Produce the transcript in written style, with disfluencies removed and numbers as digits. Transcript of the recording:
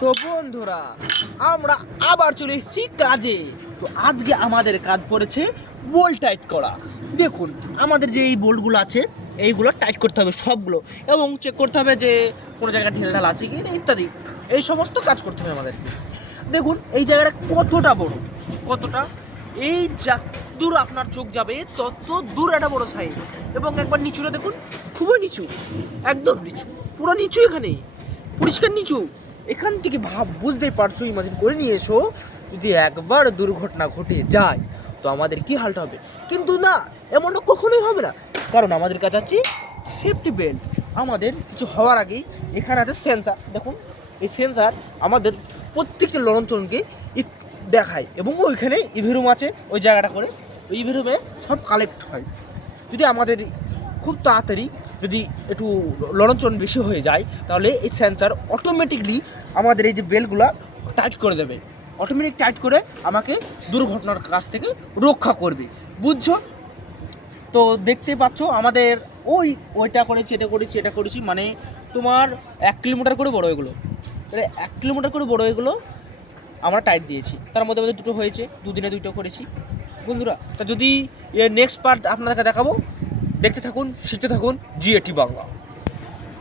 তো বন্ধুরা, আমরা আবার চলে এসেছি কাজে। তো আজকে আমাদের কাজ পড়েছে বোল্ট টাইট করা। দেখুন, আমাদের যে এই বোল্টগুলো আছে এইগুলো টাইট করতে হবে সবগুলো, এবং চেক করতে হবে যে কোনো জায়গায় ঢিল ঢাল আছে কি না ইত্যাদি। এই সমস্ত কাজ করতে হবে আমাদেরকে। দেখুন এই জায়গাটা কতটা বড়, কতটা এই যা দূর আপনার চোখ যাবে তত দূর একটা বড় সাইড। এবং একবার নিচুটা দেখুন, খুবই নিচু, একদম নিচু, পুরো নিচু, এখানে পরিষ্কার নিচু। এখান থেকে বুঝতেই পারছো, ইমাজিন করে নিয়ে এসো যদি একবার দুর্ঘটনা ঘটে যায় তো আমাদের কি হালটা হবে। কিন্তু না, এমনটা কখনোই হবে না, কারণ আমাদের কাছে আছে সেফটি বেল্ট। আমাদের কিছু হওয়ার আগেই এখানে আছে সেন্সার। দেখুন এই সেন্সার আমাদের প্রত্যেকটা লড়নচলনকে দেখায়, এবং ওইখানে ইভি রুম আছে, ওই জায়গাটা করে ওই ইভি রুমে সব কালেক্ট হয়। যদি আমাদের খুব তাড়াতাড়ি যদি একটু লড়নচলন বেশি হয়ে যায় তাহলে এই সেন্সার অটোমেটিকলি আমাদের এই যে বেলগুলো টাইট করে দেবে, অটোমেটিক টাইট করে আমাকে দুর্ঘটনার কাছ থেকে রক্ষা করবে। বুঝছো? তো দেখতে পাচ্ছ আমাদের ওইটা করেছি, এটা করেছি, এটা করেছি, মানে তোমার 1 কিলোমিটার করে বড় এগুলো, 1 কিলোমিটার করে বড় এগুলো আমরা টাইট দিয়েছি। তার মধ্যে মধ্যে দুটো হয়েছে, দুদিনে 2টো করেছি বন্ধুরা। তা যদি নেক্সট পার্ট আপনাদেরকে দেখাবো, দেখতে থাকুন, শিখতে থাকুন জিএটি বাংলা।